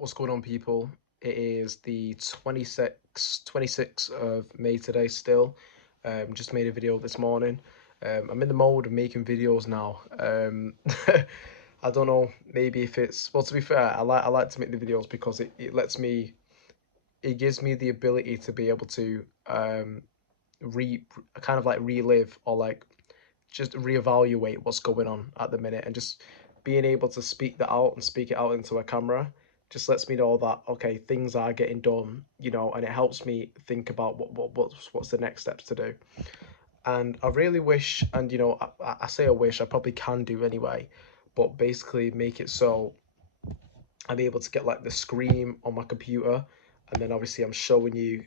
What's going on, people? It is the 26th of May today still. Just made a video this morning. I'm in the mode of making videos now. I don't know, maybe if it's, well, to be fair, I like to make the videos because it gives me the ability to be able to re kind of like relive or like just reevaluate what's going on at the minute, and just being able to speak that out and speak it out into a camera just lets me know that okay, things are getting done, and it helps me think about what's the next steps to do. And I really wish, and I say I wish, I probably can do anyway, but basically make it so I'm able to get like the screen on my computer, and then obviously I'm showing you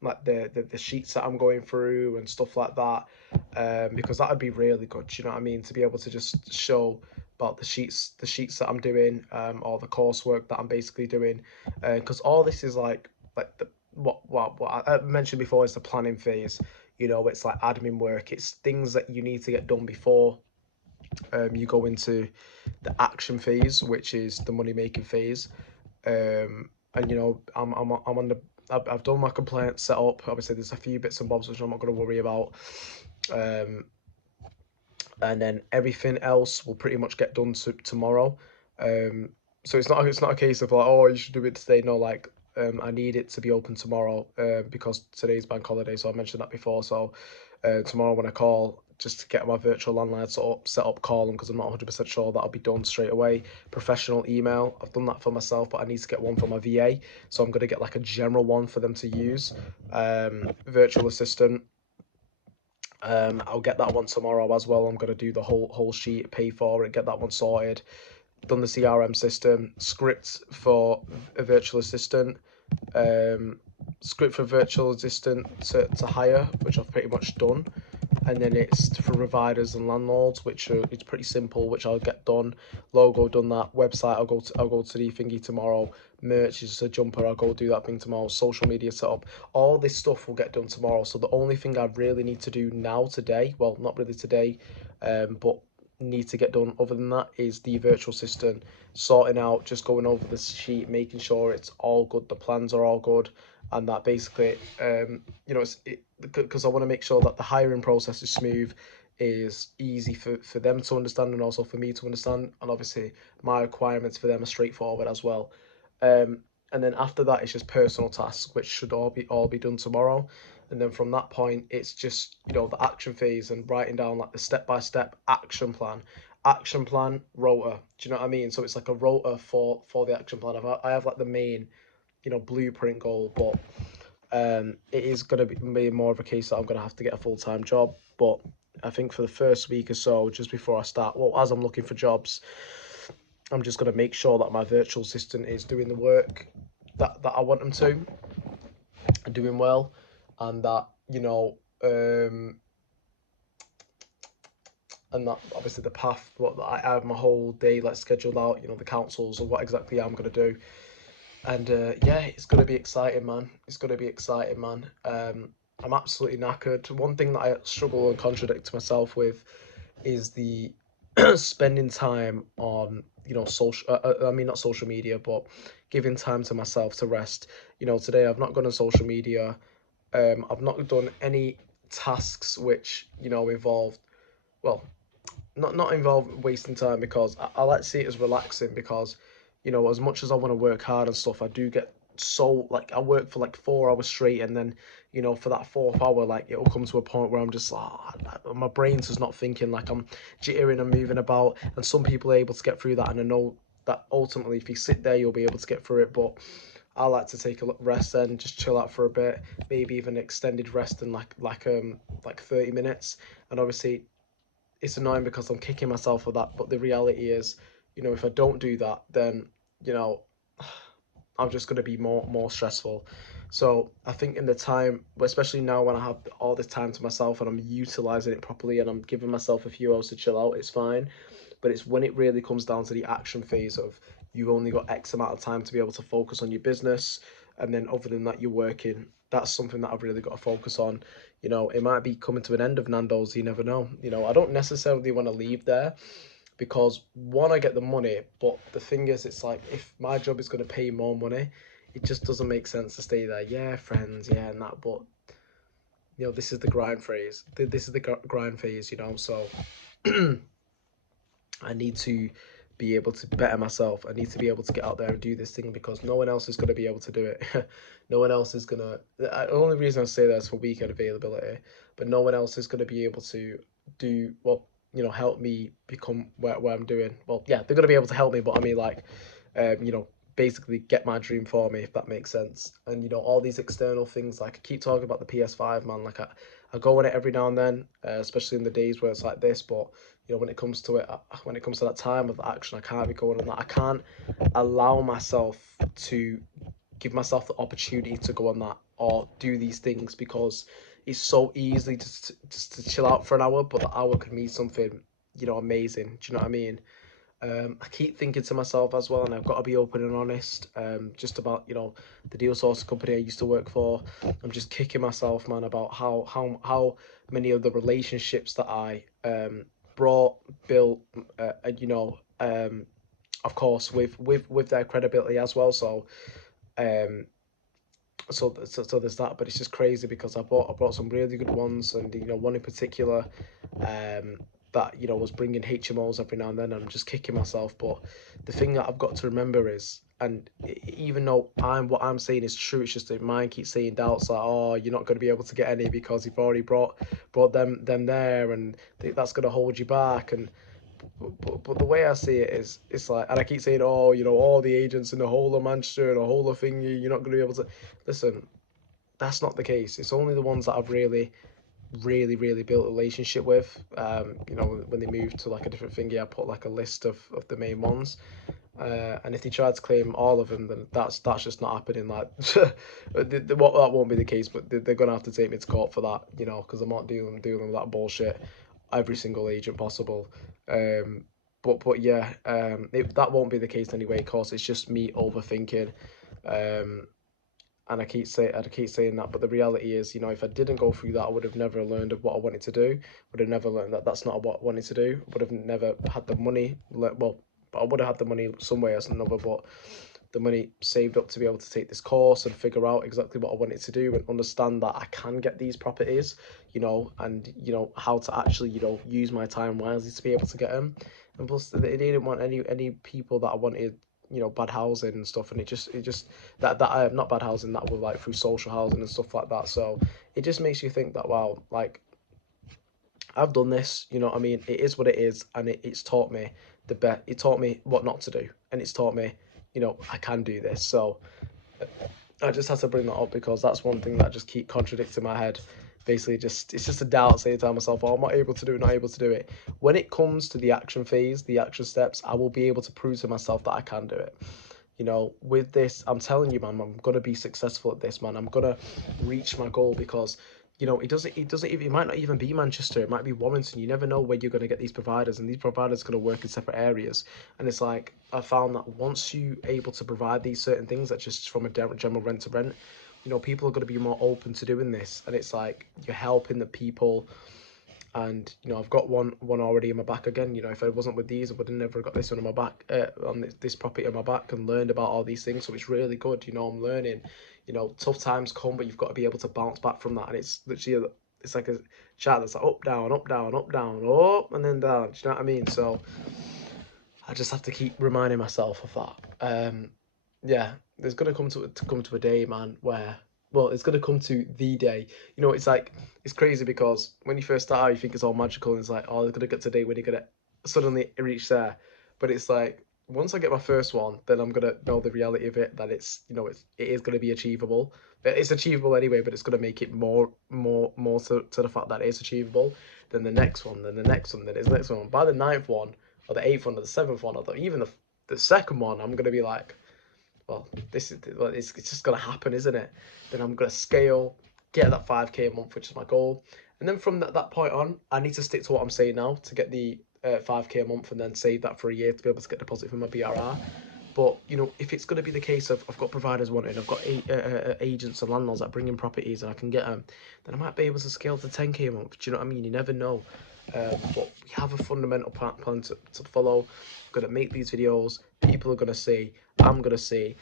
like the sheets that I'm going through and stuff like that, because that would be really good. You know what I mean? To be able to just show about the sheets that I'm doing, or the coursework that I'm basically doing, because all this is like the what I mentioned before is the planning phase. It's like admin work. It's things that you need to get done before you go into the action phase, which is the money making phase. And I'm on the I've done my compliance set up. Obviously, there's a few bits and bobs which I'm not going to worry about. Um, and then everything else will pretty much get done tomorrow. Um, so it's not a case of like, oh, you should do it today. No, like I need it to be open tomorrow because today's bank holiday. So I mentioned that before. So tomorrow when I call, just to get my virtual landline set up, call them, because I'm not 100% sure that'll be done straight away. Professional email, I've done that for myself, but I need to get one for my VA. So I'm gonna get like a general one for them to use. Virtual assistant. I'll get that one tomorrow as well. I'm gonna do the whole sheet, pay for it, get that one sorted. Done the CRM system, script for a virtual assistant, um, script for virtual assistant to hire, which I've pretty much done. And then it's for providers and landlords, which it's pretty simple, which I'll get done. Logo done that. Website I'll go to the thingy tomorrow. Merch is just a jumper. I'll go do that thing tomorrow. Social media setup. All this stuff will get done tomorrow. So the only thing I really need to do now today, well, not really today, but need to get done other than that is the virtual assistant, sorting out, just going over the sheet, making sure it's all good, the plans are all good, and that basically it's because I want to make sure that the hiring process is smooth, is easy for them to understand and also for me to understand, and obviously my requirements for them are straightforward as well. um and then after that it's just personal tasks, which should all be done tomorrow. And then from that point it's just the action phase and writing down like the step-by-step action plan rota. Do you know what I mean? So it's like a rota for the action plan. I have like the main blueprint goal, but it is going to be more of a case that I'm going to have to get a full-time job. But I think for the first week or so, just before I start, well, as I'm looking for jobs, I'm just going to make sure that my virtual assistant is doing the work that I want them to, and doing well, and that and that obviously the path, what I have my whole day like scheduled out, the councils or what exactly I'm going to do. And yeah, it's going to be exciting, man. It's going to be exciting, man. I'm absolutely knackered. One thing that I struggle and contradict myself with is the spending time on social. I mean, not social media, but giving time to myself to rest. Today I've not gone on social media. I've not done any tasks which involved, well, not involve wasting time, because I like to see it as relaxing, because as much as I want to work hard and stuff, I do get so like I work for like 4 hours straight, and then for that fourth hour, like it'll come to a point where I'm just my brain's just not thinking, like I'm jittering and moving about. And some people are able to get through that, and I know that ultimately if you sit there you'll be able to get through it. But I like to take a rest and just chill out for a bit, maybe even extended rest in like 30 minutes. And obviously it's annoying because I'm kicking myself for that, but the reality is, if I don't do that, then you know I'm just going to be more stressful. So I think in the time, especially now when I have all this time to myself and I'm utilizing it properly and I'm giving myself a few hours to chill out, it's fine. But it's when it really comes down to the action phase of you've only got X amount of time to be able to focus on your business, and then other than that you're working. That's something that I've really got to focus on. It might be coming to an end of Nando's. You never know. I don't necessarily want to leave there, because one, I get the money, but the thing is, it's like if my job is going to pay more money, it just doesn't make sense to stay there. Yeah, friends, yeah, and that, but this is the grind phase. This is the grind phase, So I need to be able to better myself. I need to be able to get out there and do this thing because no one else is going to be able to do it. No one else is going to. The only reason I say that is for weekend availability, but no one else is going to be able to do well. Help me become where I'm doing. Well, yeah, they're going to be able to help me, but I mean, like, basically get my dream for me, if that makes sense. And all these external things, like I keep talking about the PS5, man. Like I go on it every now and then, especially in the days where it's like this. But when it comes to it, when it comes to that time of action, I can't be going on that. I can't allow myself to give myself the opportunity to go on that or do these things because it's so easy just to chill out for an hour, but the hour could mean something, amazing. Do you know what I mean? I keep thinking to myself as well, and I've got to be open and honest, just about the deal source company I used to work for. I'm just kicking myself, man, about how many of the relationships that I brought, built, of course, with their credibility as well. Um, so there's that, but it's just crazy because I brought some really good ones, and one in particular, um, that was bringing HMOs every now and then, and I'm just kicking myself. But the thing that I've got to remember is, and even though what I'm saying is true, it's just that mind keeps saying doubts like, oh, you're not going to be able to get any because you've already brought them there, and that's going to hold you back. And but the way I see it is, it's like, and I keep saying, oh, all the agents in the whole of Manchester and the whole of thingy, you're not going to be able to. Listen, that's not the case. It's only the ones that I've really, really, really built a relationship with. When they moved to like a different thingy, I put like a list of the main ones. And if they try to claim all of them, then that's just not happening. Like, that won't be the case. But they're gonna have to take me to court for that, because I'm not dealing with that bullshit. Every single agent possible. Um, but yeah, that won't be the case anyway. Of course, it's just me overthinking. Um, and I keep saying that, but the reality is, if I didn't go through that, I would have never learned of what I wanted to do. Would have never learned that that's not what I wanted to do. Would have never had the money. Well, but I would have had the money some way or another. But the money saved up to be able to take this course and figure out exactly what I wanted to do and understand that I can get these properties, and how to actually use my time wisely to be able to get them. And plus, they didn't want any people that I wanted, bad housing and stuff, and it just that I have not bad housing, that was like through social housing and stuff like that. So it just makes you think that, wow, like, I've done this, what I mean? It is what it is, and it's taught me it taught me what not to do, and it's taught me, I can do this. So I just had to bring that up because that's one thing that just keep contradicting my head. Basically, it's just a doubt saying to myself, "Oh, I'm not able to do it, not able to do it." When it comes to the action phase, the action steps, I will be able to prove to myself that I can do it. With this, I'm telling you, man, I'm gonna be successful at this, man. I'm gonna reach my goal because, it doesn't even, it might not even be Manchester. It might be Warrington. You never know where you're gonna get these providers, and these providers are gonna work in separate areas. And it's like I found that once you able to provide these certain things, that just from a general rent to rent, people are gonna be more open to doing this, and it's like you're helping the people. And I've got one already in my back again. If I wasn't with these, I would have never got this one on my back, on this property on my back, and learned about all these things. So it's really good. I'm learning. Tough times come, but you've got to be able to bounce back from that. And it's literally, it's like a chart that's like up, down, up, down, up, down, up, and then down. Do you know what I mean? So I just have to keep reminding myself of that. Yeah, there's gonna come to a day, man, where, well, it's gonna come to the day. It's like, it's crazy because when you first start out, you think it's all magical, and it's like, oh, they're gonna get to a day when you're gonna suddenly reach there. But it's like, once I get my first one, then I'm gonna know the reality of it, that it is gonna be achievable. It's achievable anyway, but it's gonna make it more to the fact that it is achievable. Then the next one, then the next one, then the next one. By the ninth one, or the eighth one, or the seventh one, or even the second one, I'm gonna be like, well, it's just gonna happen, isn't it? Then I'm gonna scale, get that 5K a month, which is my goal, and then from that point on, I need to stick to what I'm saying now to get the 5K a month, and then save that for a year to be able to get deposit from my BRR. But if it's going to be the case of I've got providers wanting, I've got agents and landlords that bring in properties, and I can get them, then I might be able to scale to 10K a month. Do you know what I mean? You never know. But we have a fundamental plan to follow. I'm gonna make these videos. People are gonna see. I'm gonna see.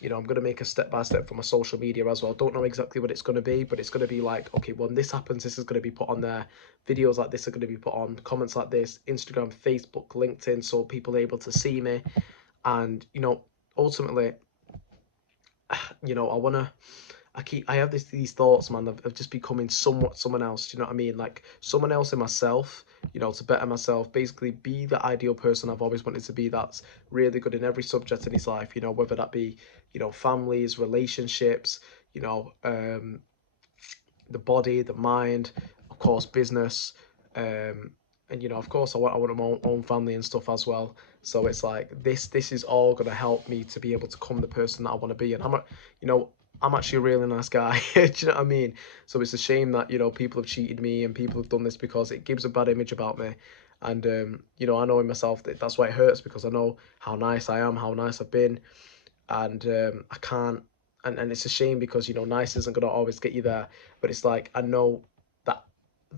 You know, I'm gonna make a step by step for my social media as well. I don't know exactly what it's gonna be, but it's gonna be like, okay, when this happens, this is gonna be put on there. Videos like this are gonna be put on. Comments like this, Instagram, Facebook, LinkedIn, so people are able to see me. And you know, ultimately, you know, I have these thoughts, man, of just becoming somewhat someone else. Do you know what I mean? Like someone else in myself, you know, to better myself, basically be the ideal person I've always wanted to be. That's really good in every subject in his life. You know, whether that be, you know, families, relationships, you know, the body, the mind, of course, business, and you know, of course, I want my own family and stuff as well. So it's like this is all gonna help me to be able to become the person that I want to be. And you know, I'm actually a really nice guy. Do you know what I mean? So it's a shame that, you know, people have cheated me and people have done this because it gives a bad image about me. And you know, I know in myself that that's why it hurts, because I know how nice I am, how nice I've been, and I can't. And it's a shame because, you know, nice isn't gonna always get you there, but it's like I know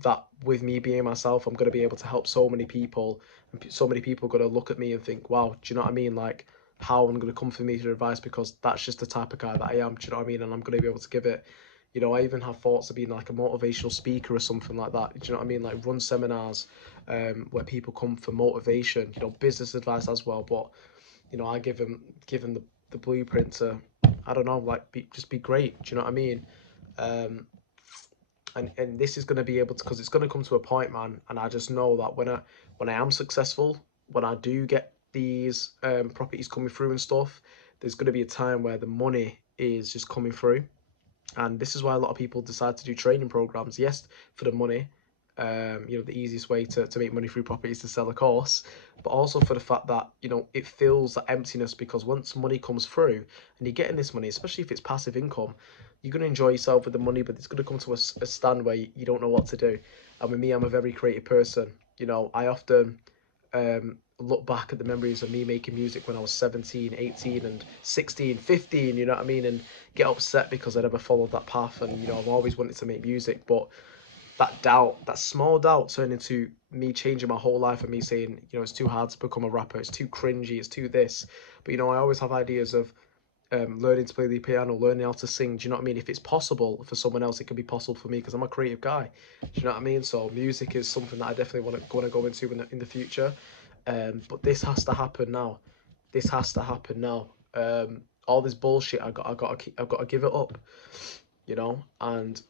that with me being myself, I'm gonna be able to help so many people, and so many people are gonna look at me and think, wow, do you know what I mean? Like how I'm gonna come for me for advice, because that's just the type of guy that I am. Do you know what I mean? And I'm gonna be able to give it. You know, I even have thoughts of being like a motivational speaker or something like that. Do you know what I mean? Like run seminars where people come for motivation. You know, business advice as well. But you know, I give them the blueprint to, I don't know, like just be great. Do you know what I mean? Um, and this is going to be able to, because it's going to come to a point, man. And I just know that when I am successful, when I do get these properties coming through and stuff, there's going to be a time where the money is just coming through. And this is why a lot of people decide to do training programs. Yes, for the money. You know, the easiest way to make money through property is to sell a course, but also for the fact that, you know, it fills that emptiness, because once money comes through and you're getting this money, especially if it's passive income, you're going to enjoy yourself with the money, but it's going to come to a stand where you don't know what to do. And with me, I'm a very creative person. You know, I often look back at the memories of me making music when I was 17, 18 and 16, 15, you know what I mean? And get upset because I never followed that path. And, you know, I've always wanted to make music, but that doubt, that small doubt turned into me changing my whole life and me saying, you know, it's too hard to become a rapper. It's too cringy. It's too this. But, you know, I always have ideas of learning to play the piano, learning how to sing. Do you know what I mean? If it's possible for someone else, it can be possible for me, because I'm a creative guy. Do you know what I mean? So music is something that I definitely want to go into in the future. But this has to happen now. This has to happen now. All this bullshit, I've got to give it up. You know, and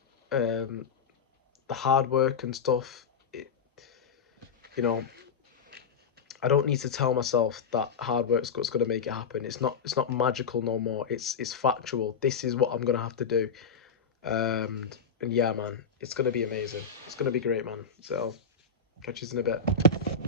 the hard work and stuff. You know, I don't need to tell myself that hard work's going to make it happen. It's not magical no more. It's factual. This is what I'm gonna have to do. And yeah, man, it's gonna be amazing. It's gonna be great, man. So catch you in a bit.